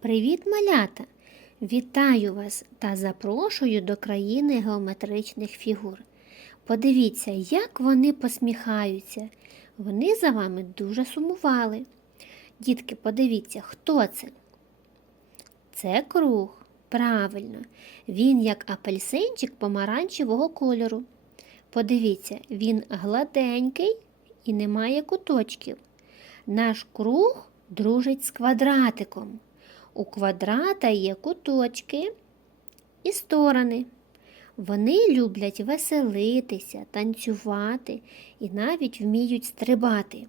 Привіт, малята! Вітаю вас та запрошую до країни геометричних фігур. Подивіться, як вони посміхаються. Вони за вами дуже сумували. Дітки, подивіться, хто це? Це круг. Правильно, він як апельсинчик помаранчевого кольору. Подивіться, він гладенький і не має куточків. Наш круг дружить з квадратиком. У квадрата є куточки і сторони. Вони люблять веселитися, танцювати і навіть вміють стрибати.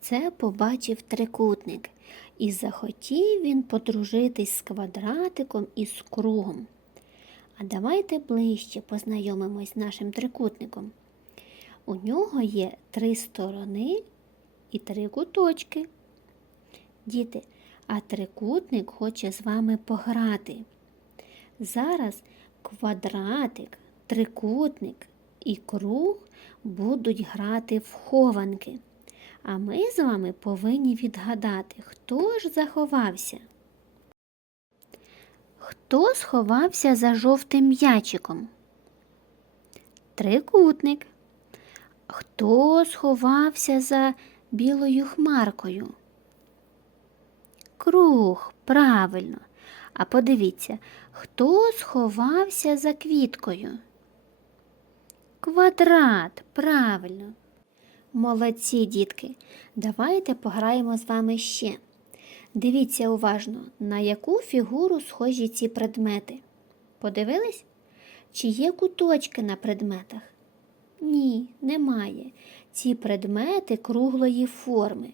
Це побачив трикутник, і захотів він подружитись з квадратиком і з кругом. А давайте ближче познайомимось з нашим трикутником. У нього є три сторони і три куточки. Діти, а трикутник хоче з вами пограти. Зараз квадратик, трикутник і круг будуть грати в хованки. А ми з вами повинні відгадати, хто ж заховався. Хто сховався за жовтим м'ячиком? Трикутник. Хто сховався за білою хмаркою? Круг, правильно. А подивіться, хто сховався за квіткою? Квадрат, правильно. Молодці, дітки. Давайте пограємо з вами ще. Дивіться уважно, на яку фігуру схожі ці предмети. Подивились? Чи є куточки на предметах? Ні, немає. Ці предмети круглої форми.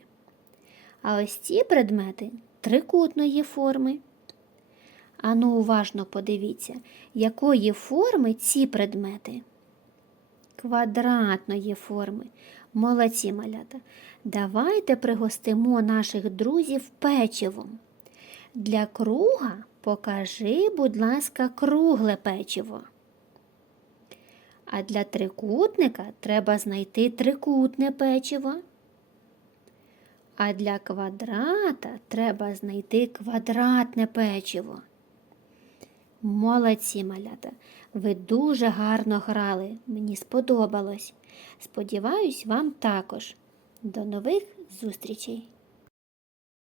А ось ці предмети трикутної форми. Ану, уважно подивіться, якої форми ці предмети? Квадратної форми. Молодці малята. Давайте пригостимо наших друзів печивом. Для круга покажи, будь ласка, кругле печиво. А для трикутника треба знайти трикутне печиво. А для квадрата треба знайти квадратне печиво. Молодці малята, ви дуже гарно грали, мені сподобалось. Сподіваюсь, вам також. До нових зустрічей!